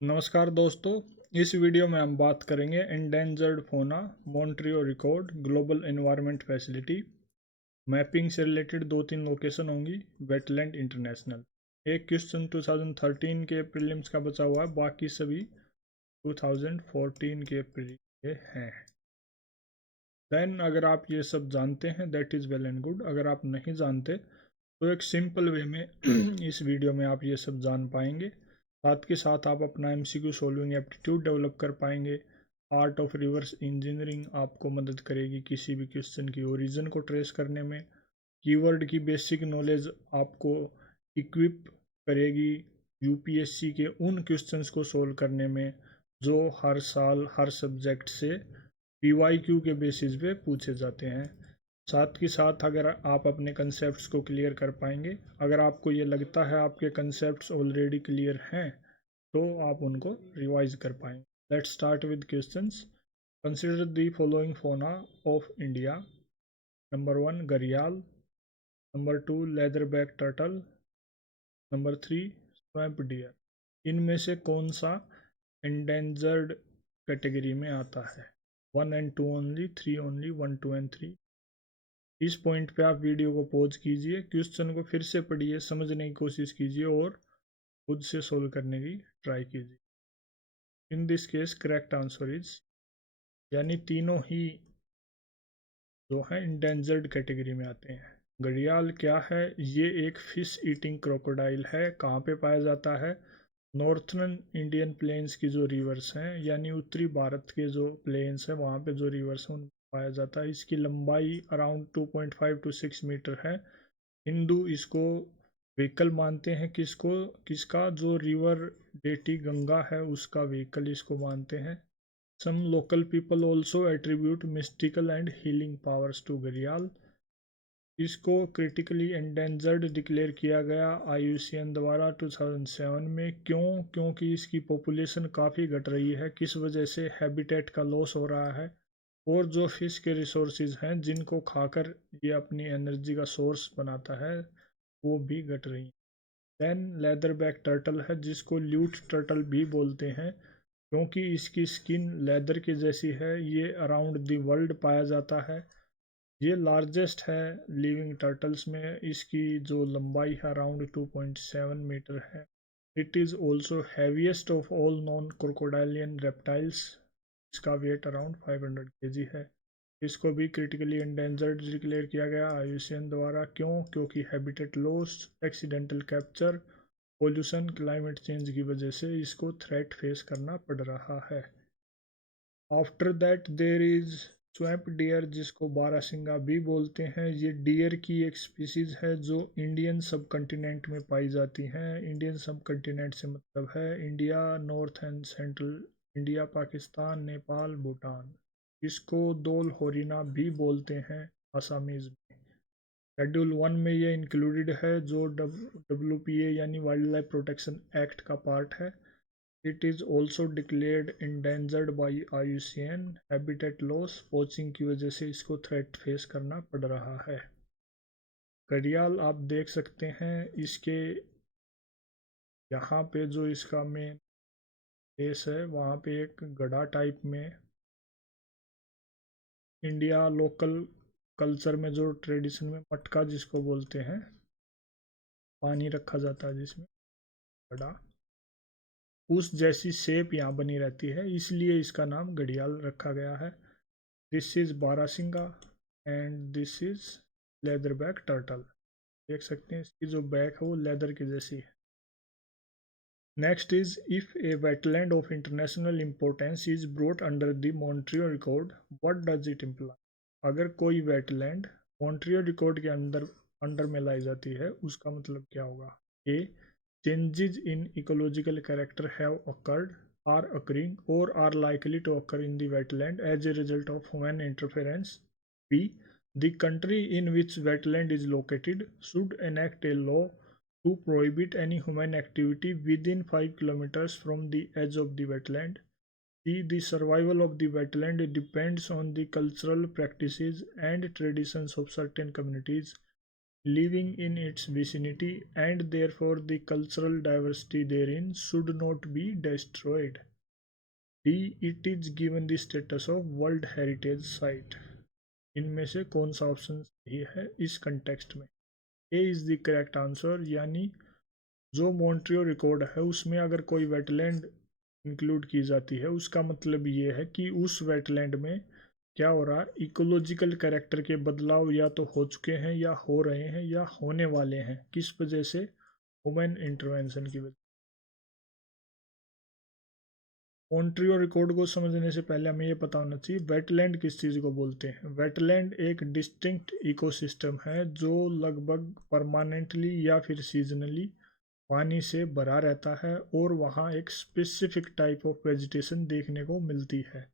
नमस्कार दोस्तों। इस वीडियो में हम बात करेंगे endangered fauna Montreux record global environment facility mapping से रिलेटेड दो तीन लोकेशन होंगी। Wetland international. एक क्वेश्चन 2013 के प्रीलिम्स का बचा हुआ है, बाकी सभी 2014 के प्री हैं। देन अगर आप ये सब जानते हैं that is well and good. अगर आप नहीं जानते तो एक सिंपल वे में इस वीडियो में आप ये सब जान पाएंगे। साथ के साथ आप अपना एमसीक्यू सॉल्विंग एप्टीट्यूड डेवलप कर पाएंगे। आर्ट ऑफ रिवर्स इंजीनियरिंग आपको मदद करेगी किसी भी क्वेश्चन की ओरिजिन को ट्रेस करने में। कीवर्ड की बेसिक नॉलेज आपको इक्विप करेगी यूपीएससी के उन क्वेश्चंस को सोल्व करने में जो हर साल हर सब्जेक्ट से पीवाईक्यू के बेसिस पे पूछे जाते हैं। साथ के साथ अगर आप अपने कंसेप्ट्स को क्लियर कर पाएंगे, अगर आपको ये लगता है आपके कंसेप्ट्स ऑलरेडी क्लियर हैं तो आप उनको रिवाइज कर पाएंगे। Let's start with questions. Consider the following फोना ऑफ इंडिया। नंबर 1 घड़ियाल, number 2 leatherback turtle, number 3 swamp dear. इनमें से कौन सा एंडेंजर्ड कैटेगरी में आता है? 1 and 2 ओनली, 3 ओनली, 1 2 and 3। इस पॉइंट पे आप वीडियो को पॉज कीजिए, क्वेश्चन को फिर से पढ़िए, समझने की कोशिश कीजिए और खुद से सोल्व करने की ट्राई कीजिए। इन this case correct answer is, यानी तीनों ही जो है इंडेंजर्ड कैटेगरी में आते हैं। घड़ियाल क्या है? ये एक फिश ईटिंग क्रोकोडाइल है। कहाँ पे पाया जाता है? नॉर्थर्न इंडियन प्लेन्स की जो रिवर्स हैं, यानी उत्तरी भारत के जो प्लेन्स हैं वहाँ पे जो रिवर्स हैं उन पाया जाता है। इसकी लंबाई अराउंड 2.5 to 6 मीटर है। हिंदू इसको व्हीकल मानते हैं। किसका? जो रिवर डेटी गंगा है उसका व्हीकल इसको मानते हैं। Some local people also attribute mystical and healing powers to घड़ियाल। इसको क्रिटिकली एंडेंजर्ड डिक्लेयर किया गया IUCN द्वारा 2007 में। क्यों? क्योंकि इसकी पॉपुलेशन काफ़ी घट रही है। किस वजह से? हैबिटेट का लॉस हो रहा है और जो फिश के रिसोर्सेज हैं जिनको खाकर ये अपनी एनर्जी का सोर्स बनाता है वो भी घट रही हैं। देन लेदरबैक टर्टल है जिसको ल्यूट टर्टल भी बोलते हैं क्योंकि इसकी स्किन लेदर की जैसी है। ये अराउंड द वर्ल्ड पाया जाता है। ये लार्जेस्ट है लिविंग टर्टल्स में। इसकी जो लंबाई है अराउंड 2.7 मीटर है। It is also heaviest of all non crocodilian reptiles. इसका वेट अराउंड 500 kg है। इसको भी क्रिटिकली एंडेंजर्ड डिक्लेयर किया गया IUCN द्वारा। क्यों? क्योंकि habitat loss, accidental capture, pollution, climate change की वजह से इसको थ्रेट फेस करना पड़ रहा है। After that there is swamp dear जिसको बारहसिंगा भी बोलते हैं। ये डियर की एक स्पीसीज है जो इंडियन सब कॉन्टिनेंट में पाई जाती हैं। इंडियन सब कॉन्टिनेंट से मतलब है India, north and central India, Pakistan, Nepal, Bhutan. इसको दोल होरिना भी बोलते हैं आसामीज में। शेड्यूल 1 में ये इंक्लूडेड है जो WPA यानी वाइल्ड लाइफ प्रोटेक्शन एक्ट का पार्ट है। It is also declared endangered by IUCN। Habitat loss, poaching की वजह से इसको थ्रेट फेस करना पड़ रहा है। घड़ियाल आप देख सकते हैं इसके यहाँ पे जो इसका मेन फेस है वहाँ पे एक गड़ा टाइप में इंडिया लोकल कल्चर में जो ट्रेडिशन में मटका जिसको बोलते हैं, पानी रखा जाता है जिसमें, गड़ा, उस जैसी शेप यहाँ बनी रहती है इसलिए इसका नाम घड़ियाल रखा गया है। This is barasingha and this is leatherback turtle. देख सकते हैं इसकी जो बैक है वो लेदर की जैसी है। Next is if a wetland of international importance is brought under the Montreux record, what does it imply? अगर कोई वेटलैंड मॉन्ट्रियो रिकॉर्ड के अंडर में लाई जाती है उसका मतलब क्या होगा? ए, changes in ecological character have occurred, are occurring, or are likely to occur in the wetland as a result of human interference. B, the country in which wetland is located should enact a law to prohibit any human activity within 5 kilometers from the edge of the wetland. C, the survival of the wetland depends on the cultural practices and traditions of certain communities. living in its vicinity, and therefore the cultural diversity therein should not be destroyed. D. It is given the status of World Heritage Site. इनमें से कौन सा option सही है इस context में? A is the correct answer, यानी जो मॉन्ट्रियो रिकॉर्ड है उसमें अगर कोई वेटलैंड इंक्लूड की जाती है उसका मतलब ये है कि उस वेटलैंड में क्या हो रहा है, इकोलॉजिकल कैरेक्टर के बदलाव या तो हो चुके हैं या हो रहे हैं या होने वाले हैं। किस वजह से? ह्यूमन इंटरवेंशन की वजह। मॉन्ट्रियो रिकॉर्ड को समझने से पहले हमें ये पता होना चाहिए वेटलैंड किस चीज़ को बोलते हैं। वेटलैंड एक डिस्टिंक्ट इकोसिस्टम है जो लगभग परमानेंटली या फिर सीजनली पानी से भरा रहता है और वहाँ एक स्पेसिफिक टाइप ऑफ वेजिटेशन देखने को मिलती है।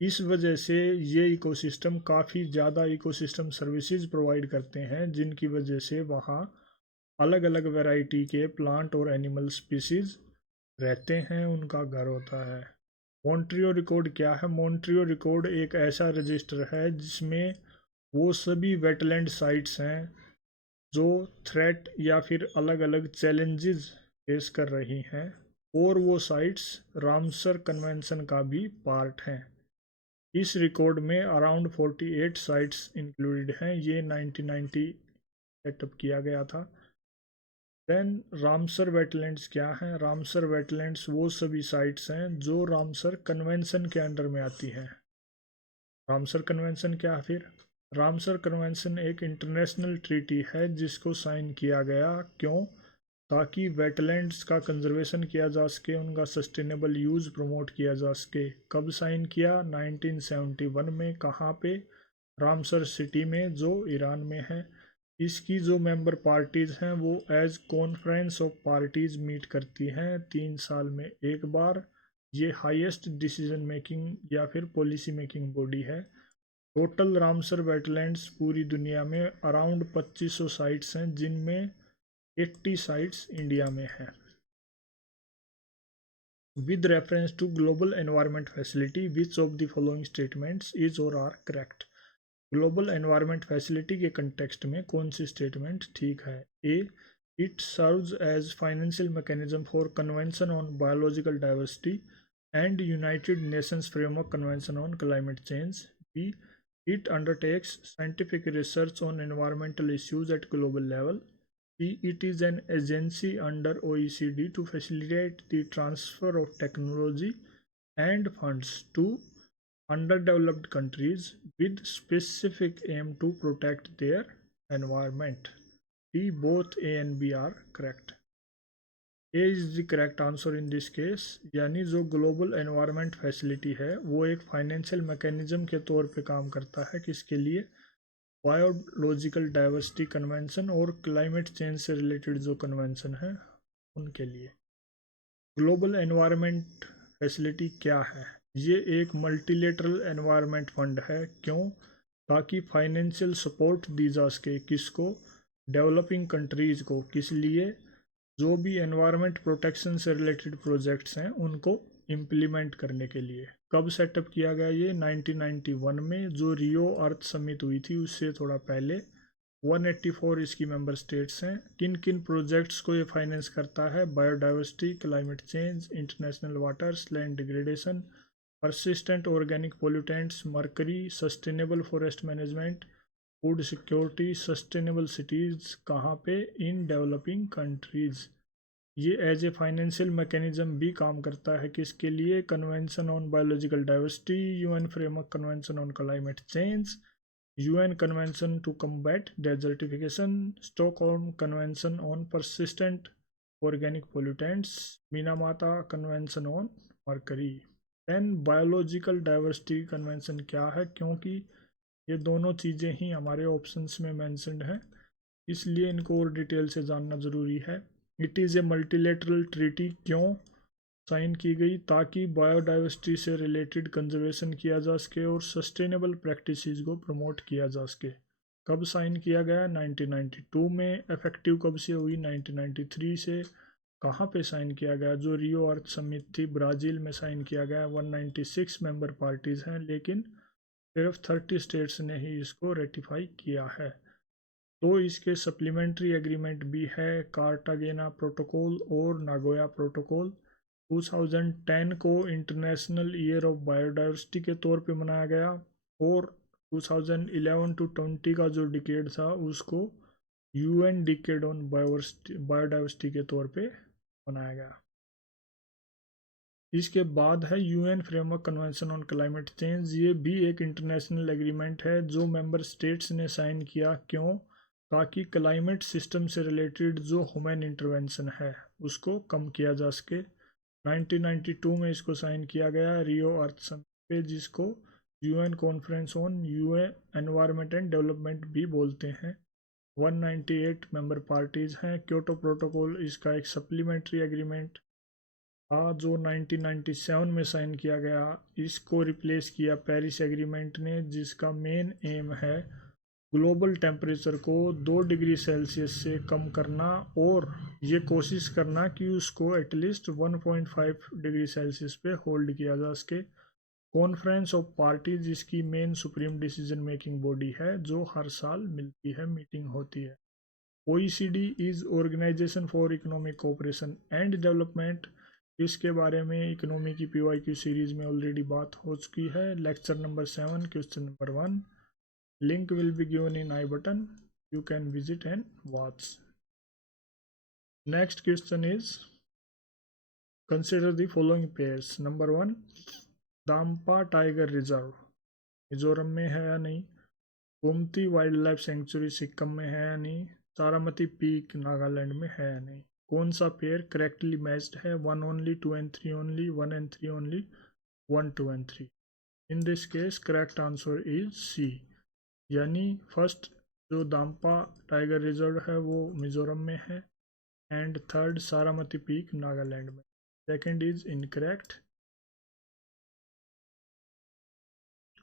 इस वजह से ये इकोसिस्टम काफ़ी ज़्यादा इकोसिस्टम सर्विसेज प्रोवाइड करते हैं, जिनकी वजह से वहाँ अलग अलग वैरायटी के प्लांट और एनिमल स्पीसीज रहते हैं, उनका घर होता है। मॉन्ट्रियो रिकॉर्ड क्या है? मॉन्ट्रियो रिकॉर्ड एक ऐसा रजिस्टर है जिसमें वो सभी वेटलैंड साइट्स हैं जो थ्रेट या फिर अलग अलग चैलेंजेस फेस कर रही हैं, और वो साइट्स रामसर कन्वेंशन का भी पार्ट हैं। इस रिकॉर्ड में अराउंड 48 साइट्स इंक्लूडेड हैं। ये 1990 सेटअप किया गया था। देन रामसर वेटलैंड्स क्या हैं? रामसर वेटलैंड्स वो सभी साइट्स हैं जो रामसर कन्वेंशन के अंडर में आती हैं। रामसर कन्वेंशन क्या है फिर? रामसर कन्वेंशन एक इंटरनेशनल ट्रीटी है जिसको साइन किया गया, क्यों? ताकि वेटलैंड्स का कंजर्वेशन किया जा सके, उनका सस्टेनेबल यूज़ प्रमोट किया जा सके। कब साइन किया? 1971 में। कहाँ पे? रामसर सिटी में, जो ईरान में है। इसकी जो मेंबर पार्टीज़ हैं वो as conference of parties meet करती हैं 3 साल में एक बार। ये हाईएस्ट डिसीजन मेकिंग या फिर पॉलिसी मेकिंग बॉडी है। टोटल रामसर वेटलैंड्स पूरी दुनिया में अराउंड 2500 साइट्स हैं, जिनमें 80 साइट्स इंडिया में है। With reference to global environment facility which of the following statements is और are correct? Global environment facility के कंटेक्स्ट में कौन सी स्टेटमेंट ठीक है? A. It serves as financial mechanism for convention on biological diversity and United Nations framework convention on climate change. B. It undertakes scientific research on environmental issues at global level. C. It is an agency under OECD to facilitate the transfer of technology and funds to underdeveloped countries with specific aim to protect their environment. D. Both A and B are correct. A is the correct answer in this case, यानी जो global environment facility है वो एक financial mechanism के तौर पे काम करता है। किसके लिए? बायोलॉजिकल डाइवर्सिटी कन्वेंशन और क्लाइमेट चेंज से रिलेटेड जो कन्वेंशन है उनके लिए। ग्लोबल एनवायरनमेंट फैसिलिटी क्या है? ये एक मल्टीलेटरल एनवायरनमेंट फंड है, क्यों? ताकि फाइनेंशियल सपोर्ट दी जा सके, किसको? डेवलपिंग कंट्रीज़ को। किस लिए? जो भी एनवायरनमेंट प्रोटेक्शन से रिलेटेड प्रोजेक्ट्स हैं उनको इम्प्लीमेंट करने के लिए। कब सेटअप किया गया ये? 1991 में, जो रियो अर्थ समिट हुई थी उससे थोड़ा पहले। 184 इसकी मेंबर स्टेट्स हैं। किन किन प्रोजेक्ट्स को ये फाइनेंस करता है? Biodiversity, climate change, international waters, land degradation, persistent organic pollutants, mercury, sustainable forest management, food security, sustainable cities. कहाँ पे? In developing countries. ये एज ए फाइनेंशियल मैकेनिज्म भी काम करता है। किसके लिए? Convention on biological diversity, UN framework convention on climate change, UN convention to combat desertification, Stockholm convention on persistent organic pollutants, Minamata convention on mercury. Then biological diversity convention क्या है? क्योंकि ये दोनों चीज़ें ही हमारे ऑप्शंस में मैंशनड हैं, इसलिए इनको और डिटेल से जानना ज़रूरी है। It is a multilateral treaty, क्यों साइन की गई? ताकि बायोडाइवर्सिटी से रिलेटेड कंजर्वेशन किया जा सके और सस्टेनेबल प्रैक्टिसेस को प्रमोट किया जा सके। कब साइन किया गया? 1992 में। इफेक्टिव कब से हुई? 1993 से। कहाँ पे साइन किया गया? जो रियो अर्थ समिट थी ब्राज़ील में साइन किया गया। 196 मेंबर पार्टीज़ हैं, लेकिन सिर्फ 30 स्टेट्स ने ही इसको रेटिफाई किया है। तो इसके सप्लीमेंट्री एग्रीमेंट भी है, कार्टागेना प्रोटोकॉल और नागोया प्रोटोकॉल। 2010 को इंटरनेशनल ईयर ऑफ बायोडाइवर्सिटी के तौर पे मनाया गया, और 2011 टू 20 का जो डिकेड था उसको यूएन डिकेड ऑन बायोडाइवर्सिटी के तौर पे मनाया गया। इसके बाद है UN framework convention on climate change. ये भी एक इंटरनेशनल एग्रीमेंट है जो मेंबर स्टेट्स ने साइन किया। क्यों? ताकि क्लाइमेट सिस्टम से रिलेटेड जो ह्यूमन इंटरवेंशन है उसको कम किया जा सके। 1992 में इसको साइन किया गया रियो अर्थ समिट पे, जिसको UN conference on UN environment and development भी बोलते हैं। 198 मेंबर पार्टीज हैं। क्योटो प्रोटोकॉल इसका एक सप्लीमेंट्री एग्रीमेंट था जो 1997 में साइन किया गया। इसको रिप्लेस किया पेरिस एग्रीमेंट ने, जिसका मेन एम है ग्लोबल टेम्परेचर को 2 डिग्री सेल्सियस से कम करना, और ये कोशिश करना कि उसको एटलीस्ट 1.5 डिग्री सेल्सियस पे होल्ड किया जा सके। कॉन्फ्रेंस ऑफ पार्टीज इसकी main supreme decision making body है जो हर साल मिलती है, मीटिंग होती है। OECD is organization for economic cooperation and development. इसके बारे में इकोनॉमी की PYQ सीरीज में ऑलरेडी बात हो चुकी है। Lecture number 7, question number 1। Link will be given in I button, you can visit and watch. Next question is, consider the following pairs. Number 1, Dampa tiger reserve Mizoram में है या नहीं? Gomti wildlife sanctuary Sikkim में है या नहीं? तारामती पीक नागालैंड में है या नहीं? कौन सा पेयर करेक्टली मैच्ड है? 1 only, 2 and 3 only, 1 and 3 only, 1, 2 and 3? In this case correct answer is C, यानी फर्स्ट जो दाम्पा टाइगर रिजर्व है वो मिजोरम में है, and third Saramati peak Nagaland में। Second is incorrect.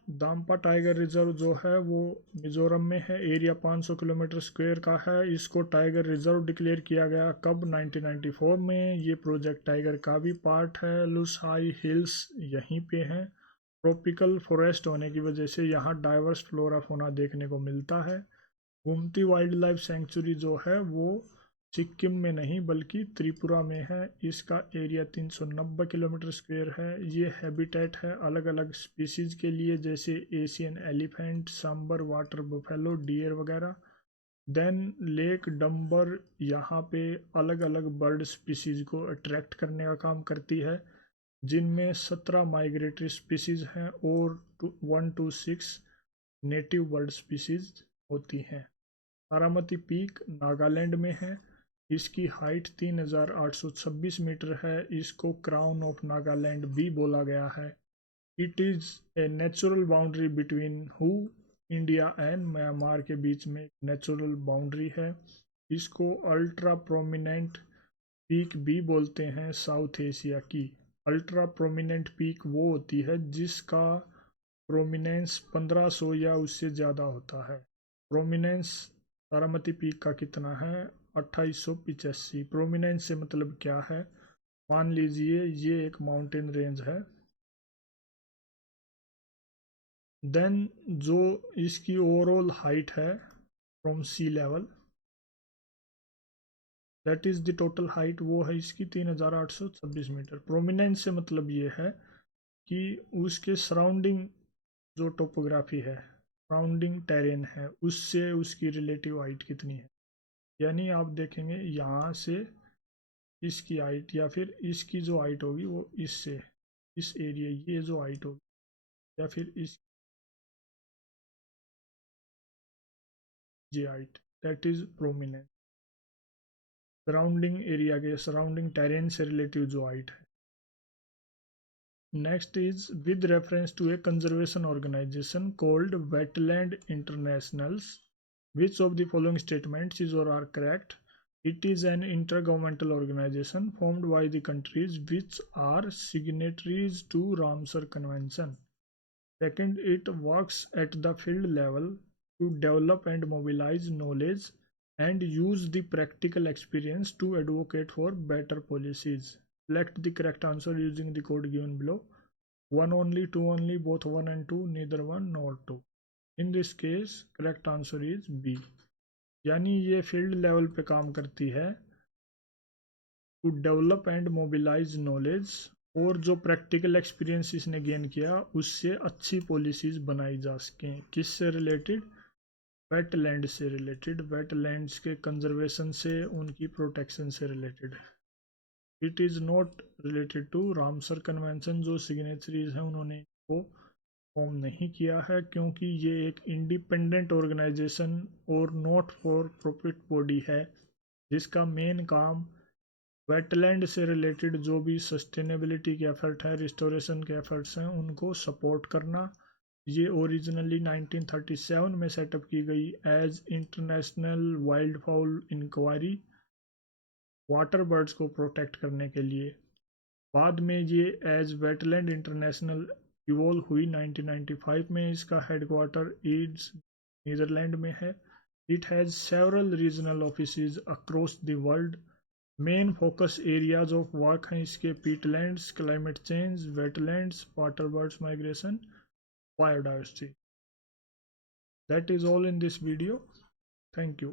Dampa tiger reserve जो है वो मिजोरम में है, एरिया 500 किलोमीटर स्क्वायर का है। इसको टाइगर रिजर्व डिक्लेयर किया गया कब? 1994 में। ये प्रोजेक्ट टाइगर का भी पार्ट है। लुसाई हिल्स यहीं पे हैं। ट्रॉपिकल फॉरेस्ट होने की वजह से यहाँ डाइवर्स फ्लोरा फोना देखने को मिलता है। गोमती वाइल्ड लाइफ सेंचुरी जो है वो सिक्किम में नहीं बल्कि त्रिपुरा में है। इसका एरिया 390 किलोमीटर स्क्वायर है। ये हैबिटेट है अलग अलग स्पीसीज के लिए, जैसे Asian elephant, sambar, water buffalo, deer वगैरह। देन लेक डम्बर यहाँ पे अलग अलग बर्ड स्पीसीज को अट्रैक्ट करने का काम करती है, जिनमें 17 माइग्रेटरी स्पीसीज हैं और 1 to 6 नेटिव बर्ड स्पीसीज होती हैं। तारामती पीक नागालैंड में है। इसकी हाइट 3826 मीटर है। इसको क्राउन ऑफ नागालैंड भी बोला गया है। It is a natural boundary between who, India and Myanmar के बीच में नेचुरल बाउंड्री है। इसको अल्ट्रा प्रोमिनेंट पीक भी बोलते हैं साउथ एशिया की। अल्ट्रा प्रोमिनेंट पीक वो होती है जिसका प्रोमिनेंस 1500 या उससे ज़्यादा होता है। प्रोमिनेंस तारामती पीक का कितना है? 2885। प्रोमिनेंस से मतलब क्या है? मान लीजिए ये एक माउंटेन रेंज है, देन जो इसकी ओवरऑल हाइट है from sea level, that is the total height, वो है इसकी 3826 मीटर। प्रोमिनेंस से मतलब ये है कि उसके सराउंडिंग जो टोपोग्राफी है, सराउंडिंग टेरेन है, उससे उसकी रिलेटिव हाइट कितनी है। यानी आप देखेंगे यहाँ से इसकी हाइट या फिर इसकी जो हाइट होगी वो इससे इस एरिया ये जो हाइट होगी या फिर इस ये height, that is prominence. Surrounding area के सराउंडिंग टेरेन से रिलेटिव जो हाइट है। Next is with reference to a conservation organization called wetland internationals, which of the following statements is or are correct? It is an intergovernmental organization formed by the countries which are signatories to Ramsar Convention. Second, it works at the field level to develop and mobilize knowledge and use the practical experience to advocate for better policies. Select the correct answer using the code given below. 1 only, 2 only, both 1 and 2, neither 1 nor 2. In this case, correct answer is B. यानी ये field level पे काम करती है। To develop and mobilize knowledge, और जो practical experience इसने gain किया उससे अच्छी पॉलिसीज बनाई जा सकें। किससे रिलेटेड? वेटलैंड से रिलेटेड, वेटलैंड्स के कंजर्वेशन से, उनकी प्रोटेक्शन से related. It is not related to Ramsar convention, जो सिग्नेचरीज हैं उन्होंने इसको फॉर्म नहीं किया है, क्योंकि ये एक इंडिपेंडेंट ऑर्गेनाइजेशन और नॉट फॉर प्रॉफिट बॉडी है, जिसका मेन काम वेटलैंड से रिलेटेड जो भी सस्टेनेबिलिटी के एफर्ट है, रिस्टोरेशन के एफर्ट्स हैं, उनको सपोर्ट करना। ये ओरिजिनली 1937 में सेटअप की गई as international wildfowl inquiry, water birds को प्रोटेक्ट करने के लिए। बाद में ये एज वेटलैंड इंटरनेशनल इवॉल्व हुई 1995 में। इसका हेडक्वार्टर ईड्स नीदरलैंड में है। It has several regional offices across the world. Main focus areas of work हैं इसके peatlands, climate change, wetlands, water birds migration, biodiversity. That is all in this video. Thank you.